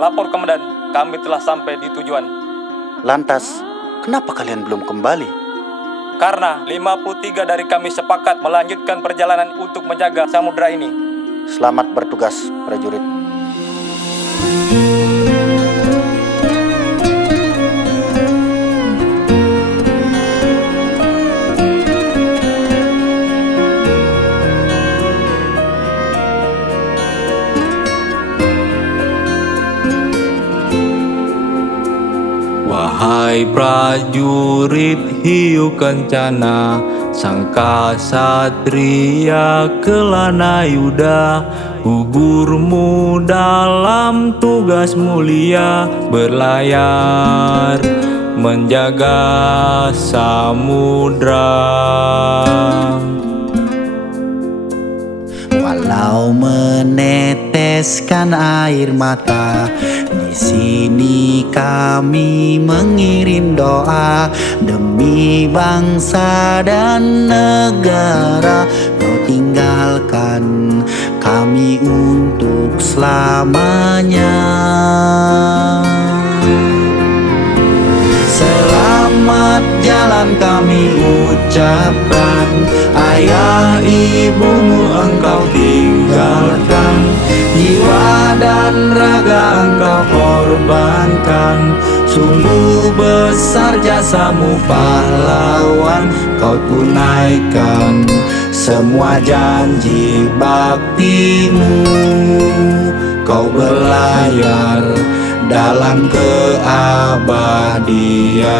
lapor komandan, kami telah sampai di tujuan. Lantas, kenapa kalian belum kembali? Karena 53 dari kami sepakat melanjutkan perjalanan untuk menjaga samudera ini. Selamat bertugas, prajurit. Wahai prajurit hiu kencana, sangka satria kelana yuda, gugurmu dalam tugas mulia, berlayar menjaga samudra. Walau meneteskan air mata, di sini kami mengirim doa demi bangsa dan negara. Kau tinggalkan kami untuk selamanya. Selamat jalan kami ucapkan, ayah ibumu engkau tinggalkan, jiwa dan raga engkau korbankan. Sungguh besar jasamu pahlawan, kau tunaikan semua janji baktimu. Kau berlayar dalam keabadian.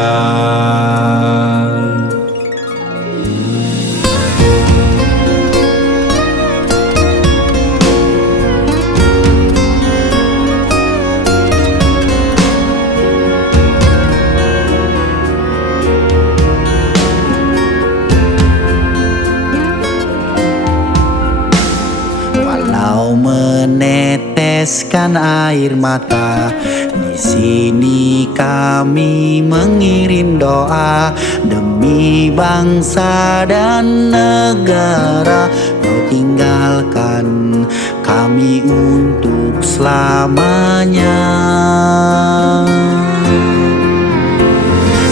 Walau meneteskan air mata, di sini kami mengirim doa demi bangsa dan negara. Kau tinggalkan kami untuk selamanya.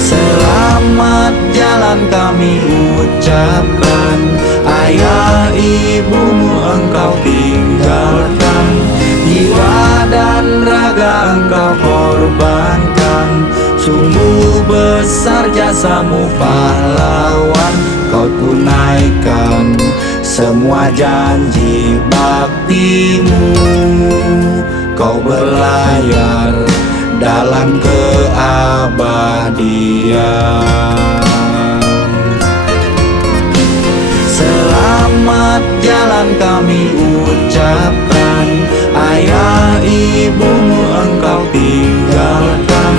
Selamat jalan kami ucapkan, ayah ibumu engkau tinggalkan, jiwa dan raga engkau korbankan. Sungguh besar jasamu pahlawan, kau tunaikan semua janji baktimu. Kau berlayar dalam keabadian. Selamat jalan kami ucapkan, ayah ibumu engkau tinggalkan,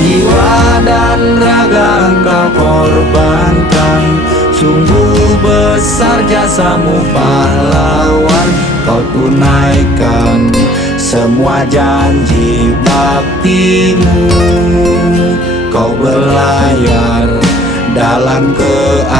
jiwa dan raga engkau korbankan. Sungguh besar jasamu pahlawan, kau tunaikan semua janji baktimu. Kau berlayar dalam keabadian.